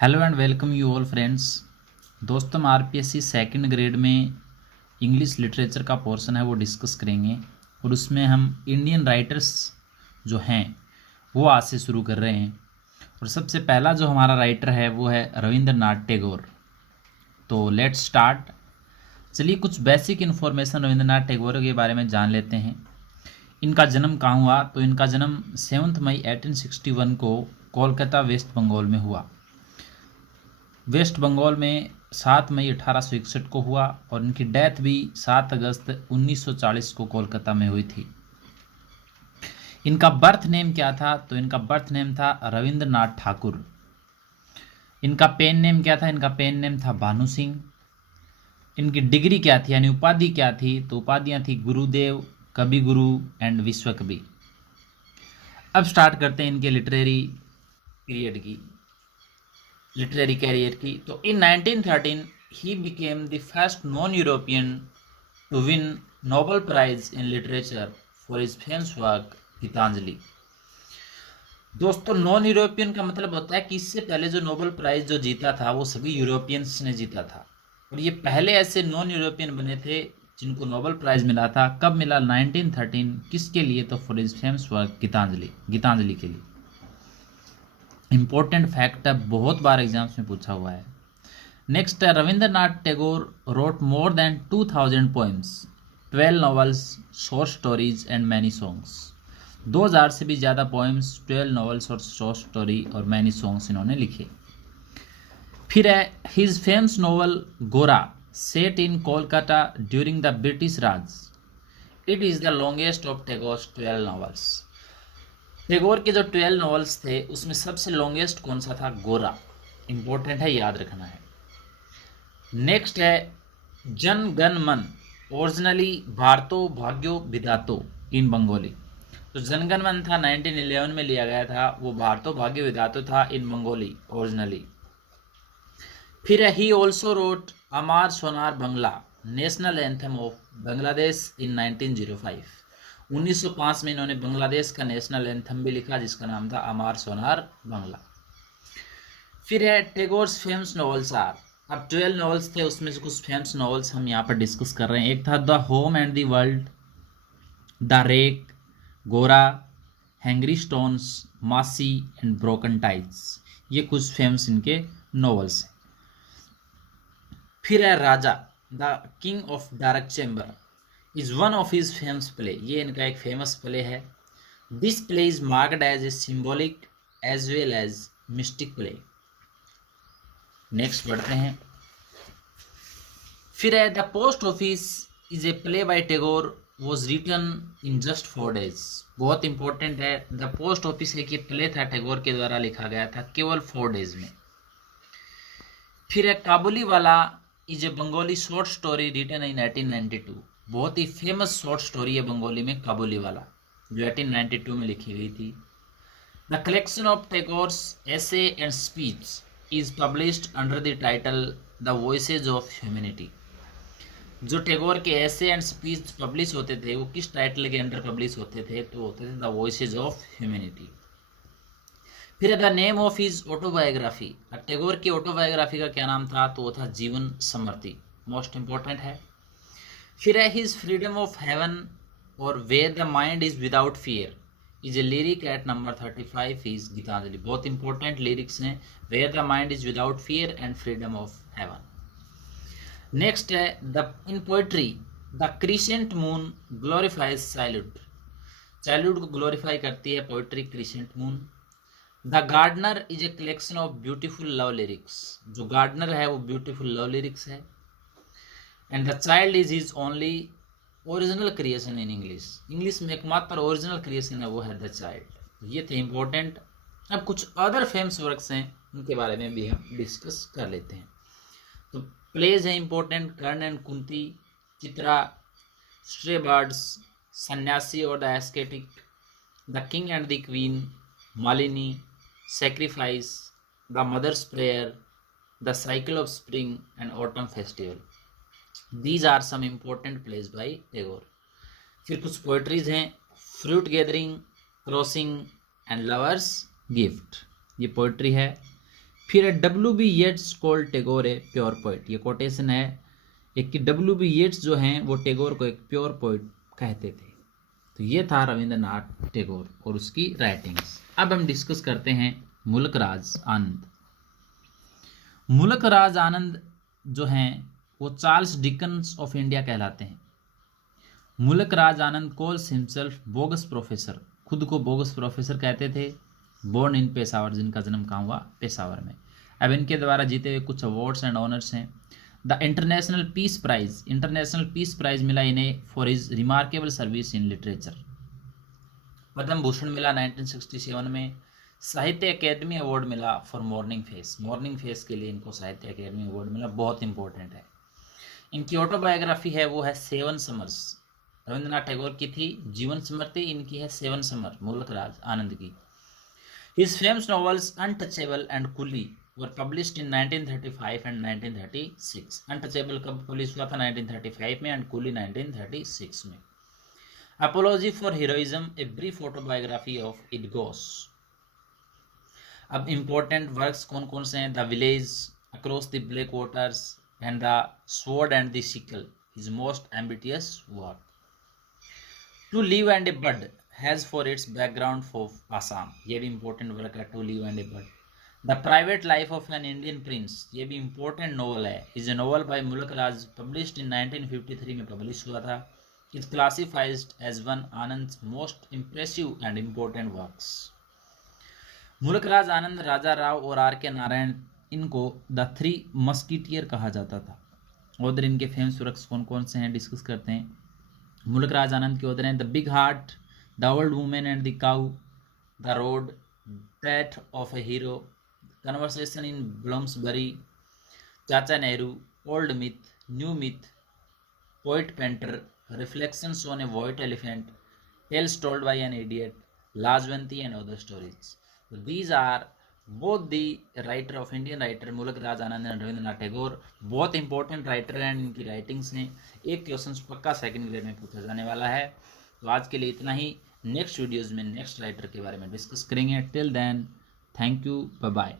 Hello and welcome you all friends. दोस्तों, हम RPSC second grade में इंग्लिश लिटरेचर का पोर्शन है वो डिस्कस करेंगे और उसमें हम इंडियन राइटर्स जो हैं वो आज से शुरू कर रहे हैं। और सबसे पहला जो हमारा राइटर है वो है रविंद्रनाथ टैगोर। तो लेट्स स्टार्ट। चलिए कुछ बेसिक इन्फॉर्मेशन रविंद्रनाथ टैगोर के बारे में जान लेते हैं। इनका जन्म कहाँ हुआ? तो इनका जन्म 7 मई 1861 को कोलकाता वेस्ट बंगाल में हुआ। वेस्ट बंगाल में 7 मई 1861 को हुआ और इनकी डेथ भी 7 अगस्त 1940 को कोलकाता में हुई थी। इनका बर्थ नेम क्या था? तो इनका बर्थ नेम था रविंद्रनाथ ठाकुर। इनका पेन नेम क्या था? इनका पेन नेम था भानु सिंह। इनकी डिग्री क्या थी यानी उपाधि क्या थी? तो उपाधियाँ थी गुरुदेव, कवि गुरु एंड विश्व कवि। अब स्टार्ट करते हैं इनके लिटरेरी कैरियर की। तो in 1913 he became the first non European to win Nobel prize in literature for his famous work Gitanjali. दोस्तों, नॉन यूरोपियन का मतलब होता है कि इससे पहले जो नोबेल प्राइज जो जीता था वो सभी यूरोपियंस ने जीता था और ये पहले ऐसे नॉन यूरोपियन बने थे जिनको नोबेल प्राइज मिला था। कब मिला? 1913। किसके लिए? तो for his famous work Gitanjali के लिए। इंपॉर्टेंट फैक्ट है, बहुत बार एग्जाम्स में पूछा हुआ है। नेक्स्ट है, Rabindranath Tagore wrote more than 2000 poems, 12 novels, short stories and many songs. 2000 से भी ज़्यादा पोएम्स, 12 नॉवेल्स और शॉर्ट स्टोरी और मैनी सॉन्ग्स इन्होंने लिखे। फिर है his famous novel Gora, set in Kolkata during the British Raj. It is the longest of Tagore's 12 novels. Tagore के जो 12 नॉवेल्स थे उसमें सबसे लॉन्गेस्ट कौन सा था? गोरा। इंपॉर्टेंट है, याद रखना है। नेक्स्ट है जन गण मन, ओरिजिनली भारतो भाग्यो विधातो इन बंगाली। तो जनगण मन था 1911 में लिया गया था, वो भारतो भाग्यो विधातो था इन बंगाली ओरिजिनली। फिर he also wrote Amar Sonar Bangla, national anthem of Bangladesh in 1905। 1905 में इन्होंने बांग्लादेश का नेशनल एंथम भी लिखा जिसका नाम था अमार सोनार बांग्ला। फिर है टैगोर्स फेमस नॉवेल्स आर। अब 12 नॉवेल्स थे, उसमें से कुछ फेमस नॉवेल्स हम यहाँ पर डिस्कस कर रहे हैं। एक था the home and the world, the wreck, Gora, hungry stones, Mashi and broken tiles. ये कुछ फेमस इनके नॉवेल्स हैं। फिर है Raja, the king of dark chamber is one of his famous play. ये इनका एक फेमस प्ले है। This play is marked as a symbolic as well as mystic play. Next बढ़ते हैं। फिर है the post office is a play by Tagore was written in just 4 days। बहुत important है, द पोस्ट ऑफिस एक ये play था टैगोर के द्वारा लिखा गया था केवल 4 days में। फिर है Kabuliwala is a Bengali short story written in 1892। बहुत ही फेमस शॉर्ट स्टोरी है बंगाली में काबुली वाला, जो 1892 में लिखी गई थी। The collection of Tagore's essay and speech is published under the title The Voices of Humanity। जो टैगोर के ऐसे एंड स्पीच पब्लिश होते थे वो किस टाइटल के अंडर पब्लिश होते थे? तो होते थे द वॉइसेज ऑफ ह्यूमैनिटी। फिर the name of his autobiography, Tagore की ऑटोबायोग्राफी का क्या नाम था? तो वो था जीवन समृद्धि। मोस्ट इंपॉर्टेंट है। फिर है हिज फ्रीडम ऑफ हेवन और where the mind is without fear is a lyric at number 35 is Gitanjali. बहुत इंपॉर्टेंट लिरिक्स हैं, where the mind is without fear and freedom of heaven. Next है the in poetry the crescent moon glorifies childhood. Childhood को glorify करती है poetry crescent moon. The gardener is a collection of beautiful love lyrics. जो gardener है वो beautiful love lyrics है। And the child is his only original creation in English में एकमात्र original creation है वो है द चाइल्ड। ये थे इंपॉर्टेंट। अब कुछ अदर फेमस वर्क्स हैं उनके बारे में भी हम डिस्कस कर लेते हैं। तो प्लेज है important, Karna and Kunti, Chitra, stray birds, Sanyasi और the ascetic, the king and the queen, Malini, sacrifice, the mother's prayer, the cycle of spring and autumn festival. These are some important plays by Tagore. फिर कुछ पोएट्रीज हैं, fruit gathering, crossing and lovers gift. ये poetry है। फिर है W.B. Yeats called Tagore a pure poet, ये quotation है एक कि W.B. येट्स जो हैं वो टैगोर को एक प्योर पोइट कहते थे। तो ये था रविंद्रनाथ टैगोर और उसकी राइटिंग्स। अब हम डिस्कस करते हैं मुल्क राज आनंद। मुल्क राज आनंद जो हैं वो चार्ल्स डिकन्स ऑफ इंडिया कहलाते हैं। मुल्क राज आनंद कॉल्स हिमसेल्फ बोगस प्रोफेसर, खुद को बोगस प्रोफेसर कहते थे। बोर्न इन पेशावर, जिनका जन्म कहाँ हुआ, पेशावर में। अब इनके द्वारा जीते हुए कुछ अवार्ड्स एंड ऑनर्स हैं। The international peace prize, international peace prize मिला इन्हें for his remarkable service in literature. Padma Bhushan मिला 1967 में। साहित्य अकेडमी अवार्ड मिला for morning face, morning face के लिए इनको साहित्य अकेडमी अवार्ड मिला, बहुत इंपॉर्टेंट है। इनकी ऑटोबायोग्राफी है वो है सेवन समर्स, रविंद्रनाथ टैगोर की थी जीवन स्मृति, इनकी है सेवन समर मुल्क राज आनंद की। His famous novels untouchable and coolie were published in 1935 and 1936। Untouchable कब पब्लिश हुआ था, 1935 में, एंड कुली 1936 में। Apology for heroism, a brief autobiography of ideas. अब इंपॉर्टेंट वर्क्स कौन कौन से हैं, the village, across the black waters and the sword and the sickle, his most ambitious work. Two leave and a bud has for its background for Assam, ये भी important work है, two leave and a bud. The private life of an Indian prince, ये भी important novel है, is a novel by Mulk Raj, published in 1953 में publish हुआ था। It classified as one Anand's most impressive and important works. Mulk Raj आनंद, राजा राव और are के नारायण, इनको the three मस्कीटियर कहा जाता था। ऑदर इनके फेमस वर्क्स कौन कौन से हैं डिस्कस करते हैं। मुल्क राज आनंद के ऑदर हैं the big heart, the old women and the cow, the road, death of a hero, conversation in Bloomsbury, Chacha Nehru, old myth, new myth, poet painter, reflections on a white elephant, tales told by an idiot, Lajwanti and other stories. So these are both the writer of Indian writer मुल्क राज आनंद and Rabindranath Tagore, बहुत important writer हैं, इनकी writings हैं। एक question पक्का second grade में पूछा जाने वाला है। तो आज के लिए इतना ही, नेक्स्ट वीडियोज़ में नेक्स्ट राइटर के बारे में डिस्कस करेंगे। Till then, thank you, bye bye.